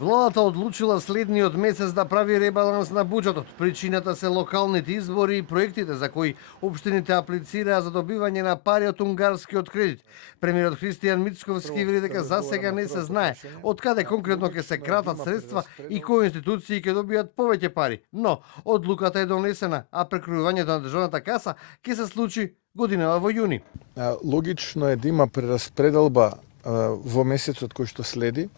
Владата одлучила следниот месец да прави ребаланс на буџетот. Причината се локалните избори и проектите за кои општините аплицираа за добивање на пари од унгарскиот кредит. Премиерот Христијан Мицковски вели дека за сега не се знае од каде конкретно ќе се кратат средства и кои институции ќе добијат повеќе пари. Но одлуката е донесена, а прекројувањето на државната каса ќе се случи годинава во јуни. Логично е да има прераспределба во месецот кој што следи,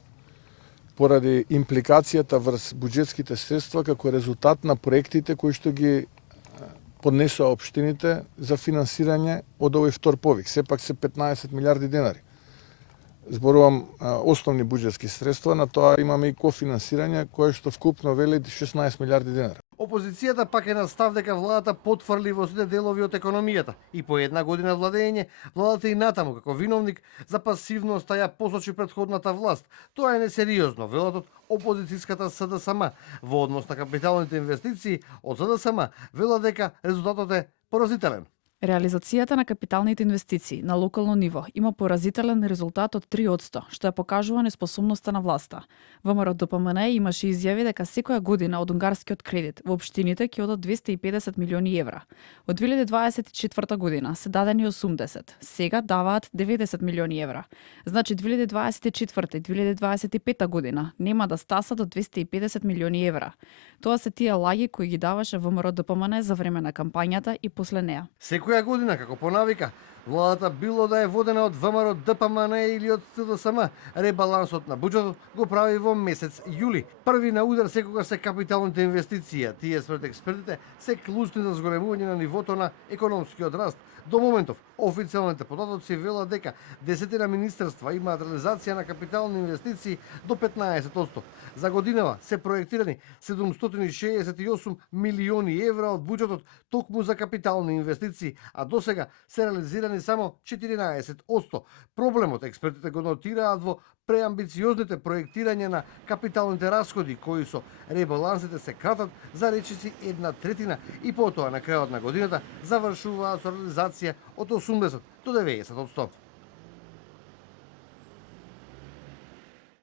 поради импликацијата врз буџетските средства како резултат на проектите кои што ги поднесоа општините за финансирање од овој втор повик. Сепак се 15 милиарди денари. Зборувам основни буџетски средства, на тоа имаме и кофинансирање кое што вкупно вели 16 милиарди денари. Опозицијата пак е на став дека владата потврли во сите делови од економијата и по една година владење, владата и натаму како виновник за пасивноста ја посочи претходната власт. Тоа е несериозно, велат од опозицијската СДСМ. Во однос на капиталните инвестиции од СДСМ велат дека резултатот е поразителен. Реализацијата на капиталните инвестиции на локално ниво има поразителен резултат од 3%, што ја покажува неспособноста на власта. ВМРО ДПМН имаше изјави дека секоја година од унгарскиот кредит во општините ќе одат 250 милиони евра. Од 2024 година се дадени 80, сега даваат 90 милиони евра. Значи 2024 и 2025 година нема да стаса до 250 милиони евра. Тоа се тие лаги кои ги даваше ВМРО ДПМН за време на кампањата и после неа. Секоја година, како по навика, владата било да е водена од ВМРО ДПМН или од СДСМ, ребалансот на буџетот го прави во месец јули. Први на удар секогаш се капиталните инвестиции. Тие според експертите се клучни за зголемување на нивото на економскиот раст. До моментов, официјалните податоци велат дека 10 министерства имаат реализација на капитални инвестиции до 15%. За годинава се проектирани 768 милиони евра од буџетот токму за капитални инвестиции, а досега се реализирани само 14%. Проблемот експертите го нотираат во преамбициозните проектирање на капиталните расходи, кои со ребалансите се кратат за речиси 1/3 и потоа на крајот на годината завршуваат со реализација од 80 до 90%.